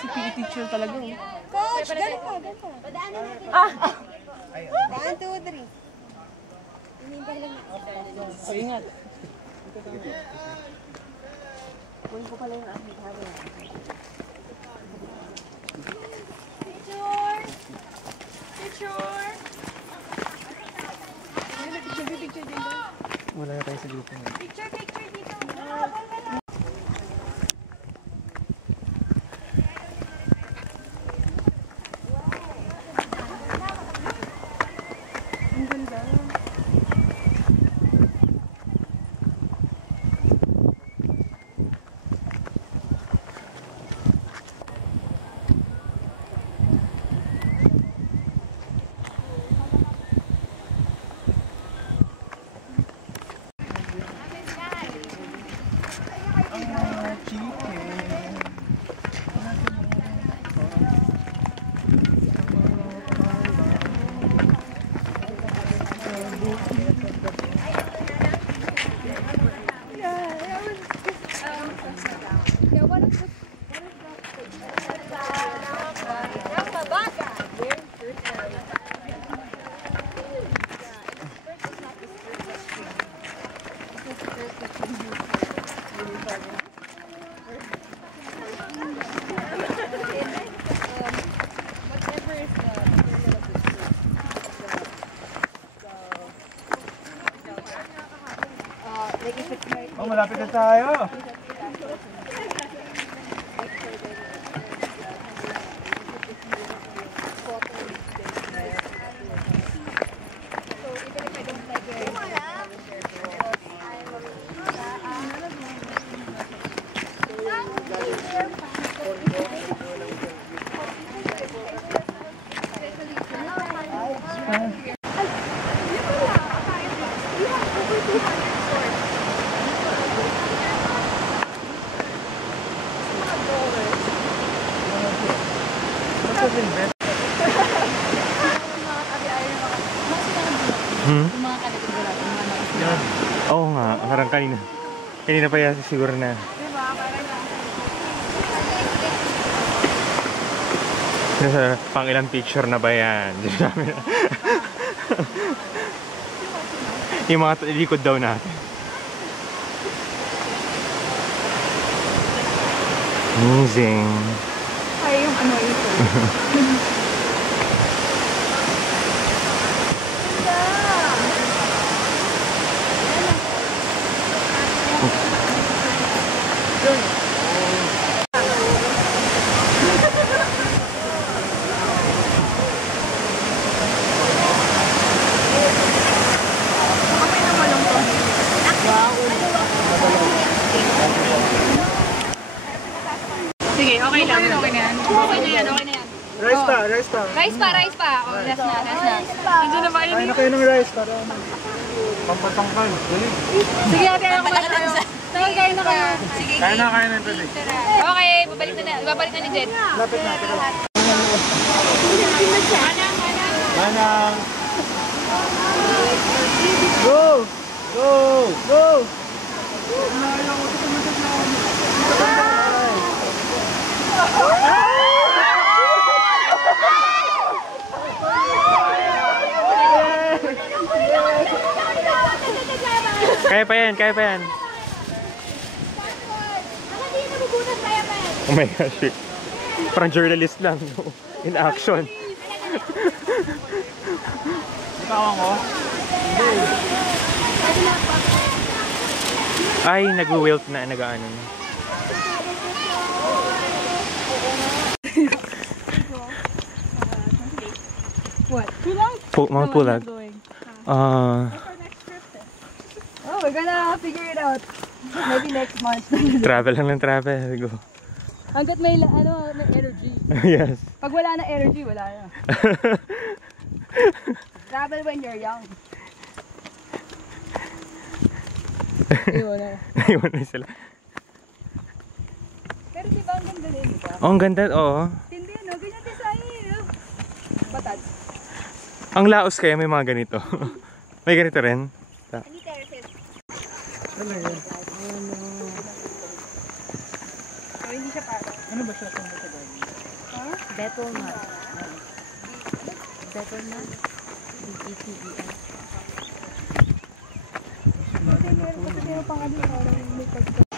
Si PE teacher talaga. Coach, ganun ka. Padaanan natin. 1, 2, 3. Hinihintay lang natin. So, ingat. Kunin ko pala yung aking habang. Picture! Picture! Picture dito. Wala na tayo sa grupo ngayon. Picture dito. Ang ganda. Oh, malapit na tayo. Oo nga, parang kanina. Kanina pa yan siguro na. Nasa pang ilang picture na ba yan? Yung mga likod daw natin. Amazing. Ay, yung ano ito. Sige, okay lang. Okay na yan. Okay na yan. Rice pa, rice pa. Rice pa. Oh, last na. Nandiyan na ba yun? Kain na kayo ng rice para pampatangkal. Sige, ate, ako na tayo. Tawag kayo na kayo. Sige. Kain na kayo ng today. Okay, babalik na ni Jen. Lapit na. Manang. Go! Go! Go! Kaya pa yan, kaya pa yan. Oh my gosh. Parang journalist lang. In action. Ikaw mo? Ay, nag-wilt na, nag-ano. What? Mount Pulag. Oh, we're gonna figure it out. Maybe next month. Travel lang ng travel. Go. Hanggat may energy. Yes. Pag wala na energy, wala na. Travel when you're young. Iwan na. Iwan na sila. Pero diba ang ganda din, diba? Oh, ang ganda, oo. Hindi, no? Ganyan design. Batad. Ang Laos kaya may mga ganito. May ganito rin. Hindi terraces. Ano yan? Oh, hindi siya parang. Ano ba siya? Betel nut. Betel nut. B-E-T-E-L. Kasi meron pa sa pang ano, parang may pagka.